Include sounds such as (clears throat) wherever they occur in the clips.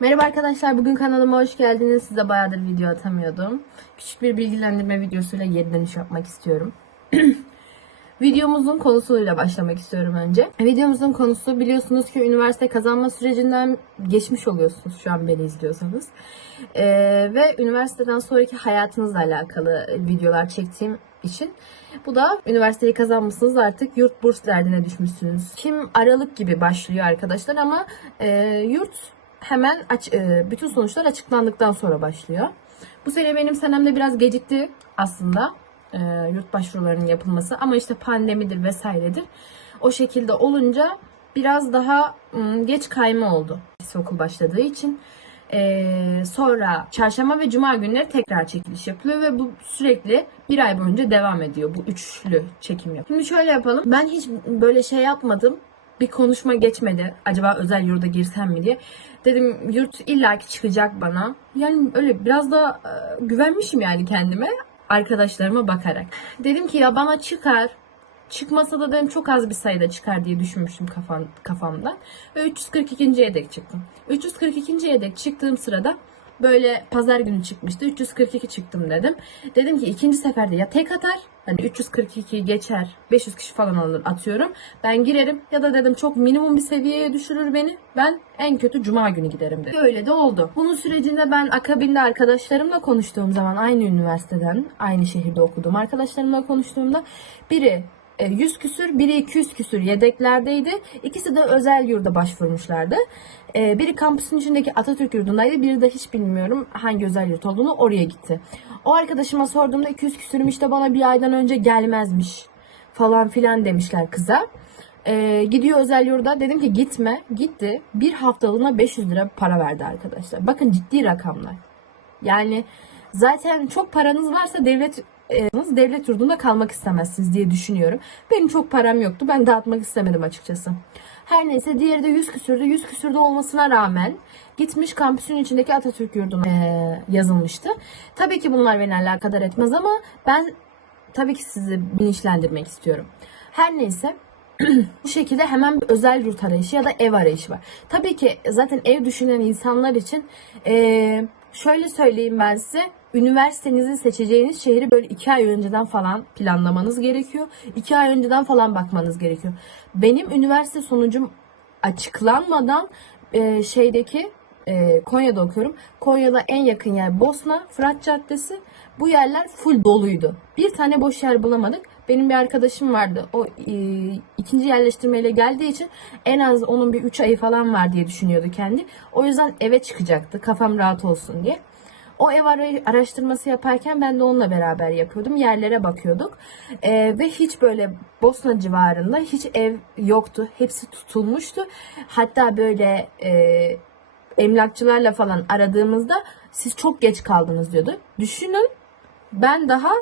Merhaba arkadaşlar, bugün kanalıma hoş geldiniz. Size bayağıdır video atamıyordum. Küçük bir bilgilendirme videosuyla geri dönüş yapmak istiyorum. (clears throat) Videomuzun konusuyla başlamak istiyorum önce. Videomuzun konusu biliyorsunuz ki üniversite kazanma sürecinden geçmiş oluyorsunuz şu an beni izliyorsanız. Ee, ve üniversiteden sonraki hayatınızla alakalı videolar çektiğim için. Bu da üniversiteyi kazanmışsınız artık yurt burs derdine düşmüşsünüz. Kim Aralık gibi başlıyor arkadaşlar ama e, yurt hemen aç, e, bütün sonuçlar açıklandıktan sonra başlıyor. Bu sene benim senemde biraz gecikti aslında e, yurt başvurularının yapılması ama işte pandemidir vesairedir. O şekilde olunca biraz daha m, geç kayma oldu okul başladığı için. E, sonra çarşamba ve cuma günleri tekrar çekiliş yapılıyor ve bu sürekli bir ay boyunca devam ediyor bu üçlü çekim yapıyor. Şimdi şöyle yapalım. Ben hiç böyle şey yapmadım bir konuşma geçmedi. Acaba özel yurda girsem mi diye. Dedim yurt illaki çıkacak bana. Yani öyle biraz da e, güvenmişim yani kendime arkadaşlarıma bakarak. Dedim ki ya bana çıkar. Çıkmasa da dedim çok az bir sayıda çıkar diye düşünmüştüm kafam, kafamda. Ve 342. yedek çıktım. 342. yedek çıktığım sırada böyle pazar günü çıkmıştı. 342 çıktım dedim. Dedim ki ikinci seferde ya tek atar hani 342 geçer 500 kişi falan alır atıyorum. Ben girerim ya da dedim çok minimum bir seviyeye düşürür beni. Ben en kötü cuma günü giderim dedim. Öyle de oldu. Bunun sürecinde ben akabinde arkadaşlarımla konuştuğum zaman aynı üniversiteden aynı şehirde okudum. Arkadaşlarımla konuştuğumda biri 100 küsür, biri 200 küsür yedeklerdeydi. İkisi de özel yurda başvurmuşlardı. E, Biri kampüsün içindeki Atatürk yurdundaydı. Biri de hiç bilmiyorum hangi özel yurt olduğunu oraya gitti. O arkadaşıma sorduğumda 200 küsürüm işte bana bir aydan önce gelmezmiş falan filan demişler kıza. E, gidiyor özel yurda. Dedim ki gitme. Gitti. Bir haftalığına 500 lira para verdi arkadaşlar. Bakın ciddi rakamlar. Yani zaten çok paranız varsa devlet e, devlet yurdunda kalmak istemezsiniz diye düşünüyorum. Benim çok param yoktu. Ben dağıtmak istemedim açıkçası. Her neyse diğeri de 100 küsürdü. 100 küsürde olmasına rağmen gitmiş kampüsün içindeki Atatürk yurduna e, yazılmıştı. Tabii ki bunlar beni alakadar etmez ama ben tabii ki sizi bilinçlendirmek istiyorum. Her neyse (clears throat) bu şekilde hemen bir özel yurt arayışı ya da ev arayışı var. Tabii ki zaten ev düşünen insanlar için eee, şöyle söyleyeyim ben size. Üniversitenizi seçeceğiniz şehri böyle iki ay önceden falan planlamanız gerekiyor. İki ay önceden falan bakmanız gerekiyor. Benim üniversite sonucum açıklanmadan eee, şeydeki eee, Konya'da okuyorum. Konya'da en yakın yer Bosna, Fırat Caddesi. Bu yerler full doluydu. Bir tane boş yer bulamadık. Benim bir arkadaşım vardı. O e, ikinci yerleştirmeyle geldiği için en az onun bir 3 ayı falan var diye düşünüyordu kendi. O yüzden eve çıkacaktı. Kafam rahat olsun diye. O ev araştırması yaparken ben de onunla beraber yapıyordum. Yerlere bakıyorduk. Ee, ve hiç böyle Bosna civarında hiç ev yoktu. Hepsi tutulmuştu. Hatta böyle e, emlakçılarla falan aradığımızda siz çok geç kaldınız diyordu. Düşünün ben daha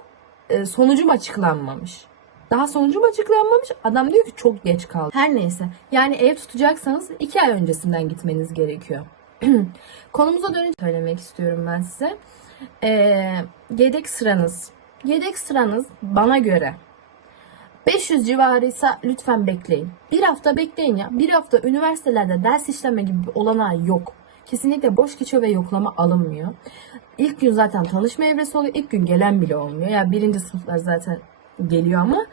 e, sonucum açıklanmamış. Daha sonucum açıklanmamış. Adam diyor ki çok geç kaldı. Her neyse. Yani ev tutacaksanız iki ay öncesinden gitmeniz gerekiyor. (clears throat) Konumuza dönünce söylemek istiyorum ben size. E, yedek sıranız. Yedek sıranız bana göre 500 civarıysa lütfen bekleyin. Bir hafta bekleyin ya. Bir hafta üniversitelerde ders işleme gibi bir olanağı yok. Kesinlikle boş geçiyor ve yoklama alınmıyor. İlk gün zaten tanışma evresi oluyor. İlk gün gelen bile olmuyor. Ya birinci sınıflar zaten geliyor ama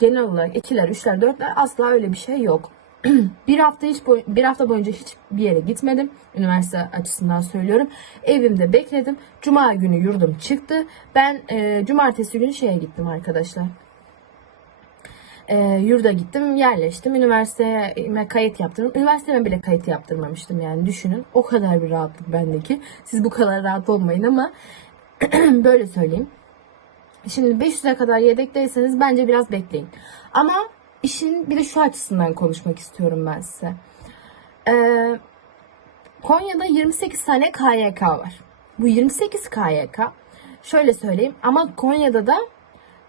genel olarak ikiler, üçler, dörtler asla öyle bir şey yok. (clears throat) bir hafta hiç bir hafta boyunca hiç bir yere gitmedim. Üniversite açısından söylüyorum. Evimde bekledim. Cuma günü yurdum çıktı. Ben e, cumartesi günü şeye gittim arkadaşlar. E, yurda gittim, yerleştim. Üniversiteye kayıt yaptırdım. Üniversiteme bile kayıt yaptırmamıştım yani düşünün. O kadar bir rahatlık bendeki. Siz bu kadar rahat olmayın ama (clears throat) böyle söyleyeyim. Şimdi 500'e kadar yedekteyseniz bence biraz bekleyin. Ama işin bir de şu açısından konuşmak istiyorum ben size. Ee, Konya'da 28 tane KYK var. Bu 28 KYK şöyle söyleyeyim ama Konya'da da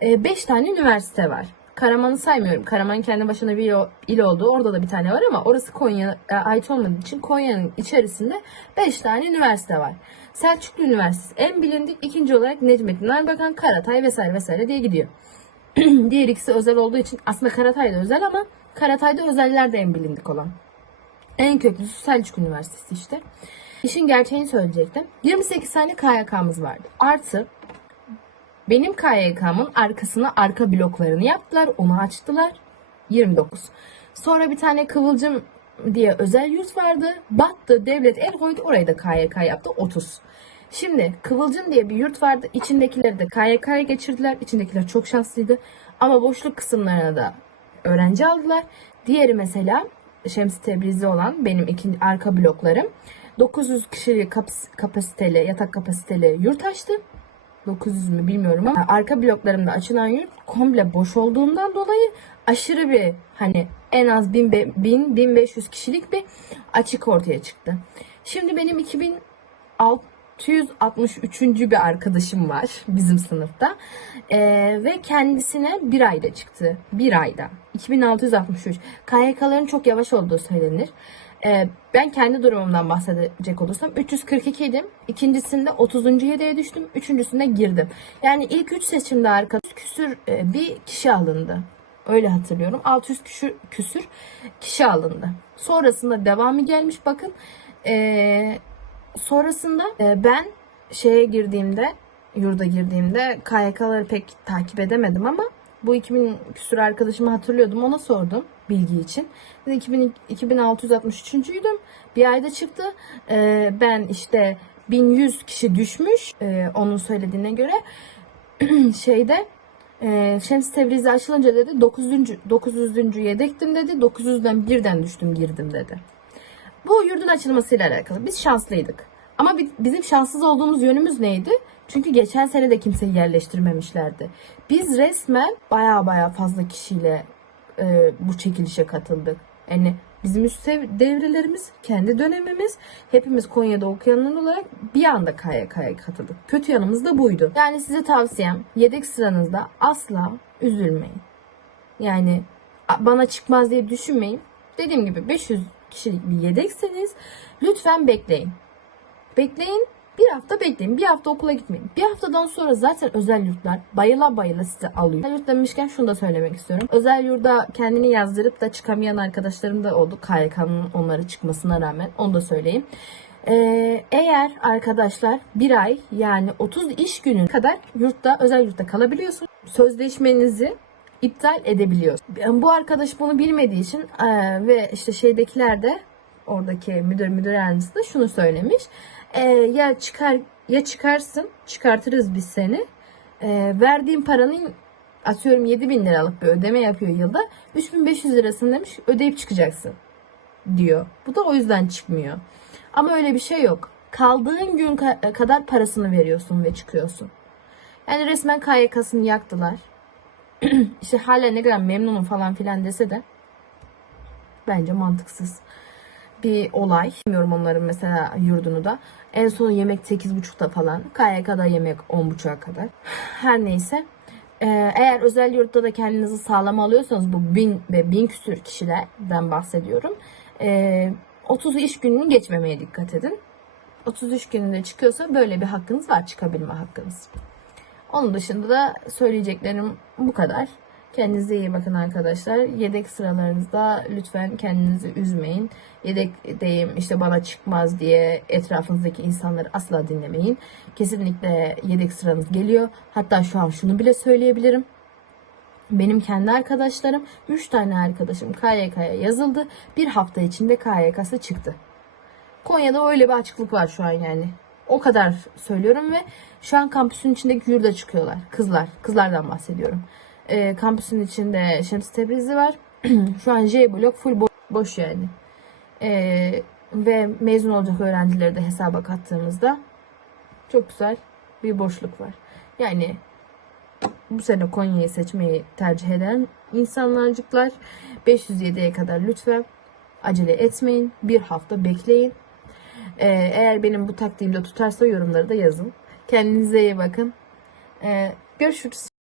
5 tane üniversite var. Karaman'ı saymıyorum. Karaman kendi başına bir il- oldu. Orada da bir tane var ama orası Konya'ya ait olmadığı için Konya'nın içerisinde 5 tane üniversite var. Selçuklu Üniversitesi en bilindik. ikinci olarak Necmettin Erbakan, Karatay vesaire vesaire diye gidiyor. (clears throat) Diğer ikisi özel olduğu için aslında Karatay da özel ama Karatay'da özeller de en bilindik olan. En köklüsü Selçuk Üniversitesi işte. İşin gerçeğini söyleyecektim. 28 tane KYK'mız vardı. Artı benim KYK'mın arkasına arka bloklarını yaptılar. Onu açtılar. 29. Sonra bir tane Kıvılcım diye özel yurt vardı. Battı, devlet el koydu. Orayı da KYK yaptı. 30. Şimdi Kıvılcım diye bir yurt vardı. İçindekileri de KYK'ya geçirdiler. İçindekiler çok şanslıydı. Ama boşluk kısımlarına da öğrenci aldılar. Diğeri mesela Şemsi Tebrizi olan benim ikinci arka bloklarım. 900 kişilik kapas- kapasiteli, yatak kapasiteli yurt açtı. 900 mü bilmiyorum ama arka bloklarımda açılan yurt komple boş olduğundan dolayı aşırı bir hani en az 1000 be- 1000 1500 kişilik bir açık ortaya çıktı. Şimdi benim 2663. bir arkadaşım var bizim sınıfta Ee, ve kendisine bir ayda çıktı. Bir ayda. 2663. KYK'ların çok yavaş olduğu söylenir. Ee, ben kendi durumumdan bahsedecek olursam 342 idim. İkincisinde 30. yedeğe düştüm. Üçüncüsünde girdim. Yani ilk 3 seçimde arkadaş küsür e, bir kişi alındı. Öyle hatırlıyorum. 600 küsür, küsür kişi alındı. Sonrasında devamı gelmiş bakın. Ee, sonrasında e, ben şeye girdiğimde yurda girdiğimde KYK'ları pek takip edemedim ama bu 2000 küsur arkadaşımı hatırlıyordum. Ona sordum bilgi için. Dedi 2000, 2663'üydüm. Bir ayda çıktı. Ee, ben işte 1100 kişi düşmüş. Ee, onun söylediğine göre (clears throat) şeyde e, Şems Tebrizi açılınca dedi 900. 900. yedektim dedi. 900'den birden düştüm girdim dedi. Bu yurdun açılmasıyla alakalı. Biz şanslıydık. Ama bi- bizim şanssız olduğumuz yönümüz neydi? Çünkü geçen sene de kimseyi yerleştirmemişlerdi. Biz resmen baya baya fazla kişiyle e, bu çekilişe katıldık. Yani bizim üst devrelerimiz, kendi dönemimiz, hepimiz Konya'da okuyanlar olarak bir anda KYK'ya katıldık. Kötü yanımız da buydu. Yani size tavsiyem yedek sıranızda asla üzülmeyin. Yani bana çıkmaz diye düşünmeyin. Dediğim gibi 500 kişilik bir yedekseniz lütfen bekleyin. Bekleyin. Bir hafta bekleyin. Bir hafta okula gitmeyin. Bir haftadan sonra zaten özel yurtlar bayıla bayıla sizi alıyor. Özel yurt demişken şunu da söylemek istiyorum. Özel yurda kendini yazdırıp da çıkamayan arkadaşlarım da oldu. KYK'nın onlara çıkmasına rağmen. Onu da söyleyeyim. Ee, eğer arkadaşlar bir ay yani 30 iş günü kadar yurtta özel yurtta kalabiliyorsunuz. Sözleşmenizi iptal edebiliyorsunuz. Yani Bu arkadaş bunu bilmediği için eee, ve işte şeydekiler de oradaki müdür müdür yardımcısı da şunu söylemiş. Eee, ya çıkar ya çıkarsın çıkartırız biz seni. Eee verdiğin paranın atıyorum 7 bin liralık bir ödeme yapıyor yılda. 3500 lirasını demiş ödeyip çıkacaksın diyor. Bu da o yüzden çıkmıyor. Ama öyle bir şey yok. Kaldığın gün ka- kadar parasını veriyorsun ve çıkıyorsun. Yani resmen KYK'sını yaktılar. (clears throat) işte hala ne kadar memnunum falan filan dese de bence mantıksız bir olay. Bilmiyorum onların mesela yurdunu da. En son yemek 8.30'da falan. KYK'da yemek 10.30'a kadar. Her neyse. Ee, eğer özel yurtta da kendinizi sağlam alıyorsanız bu bin ve bin küsür kişilerden bahsediyorum. Ee, 30 iş gününü geçmemeye dikkat edin. 30 iş gününde çıkıyorsa böyle bir hakkınız var çıkabilme hakkınız. Onun dışında da söyleyeceklerim bu kadar. Kendinize iyi bakın arkadaşlar. Yedek sıralarınızda lütfen kendinizi üzmeyin. Yedekteyim işte bana çıkmaz diye etrafınızdaki insanları asla dinlemeyin. Kesinlikle yedek sıranız geliyor. Hatta şu an şunu bile söyleyebilirim. Benim kendi arkadaşlarım, 3 tane arkadaşım KYK'ya yazıldı. Bir hafta içinde KYK'sı çıktı. Konya'da öyle bir açıklık var şu an yani. O kadar söylüyorum ve şu an kampüsün içindeki yurda çıkıyorlar. Kızlar. Kızlardan bahsediyorum. Ee, kampüsün içinde Şems Tebrizi var. (clears throat) şu an J blok full bo- boş yani. Ee, ve mezun olacak öğrencileri de hesaba kattığımızda çok güzel bir boşluk var. Yani bu sene Konya'yı seçmeyi tercih eden insanlarcıklar 507'ye kadar lütfen acele etmeyin. Bir hafta bekleyin. Ee, eğer benim bu taktiğimde tutarsa yorumları da yazın. Kendinize iyi bakın. Ee, görüşürüz.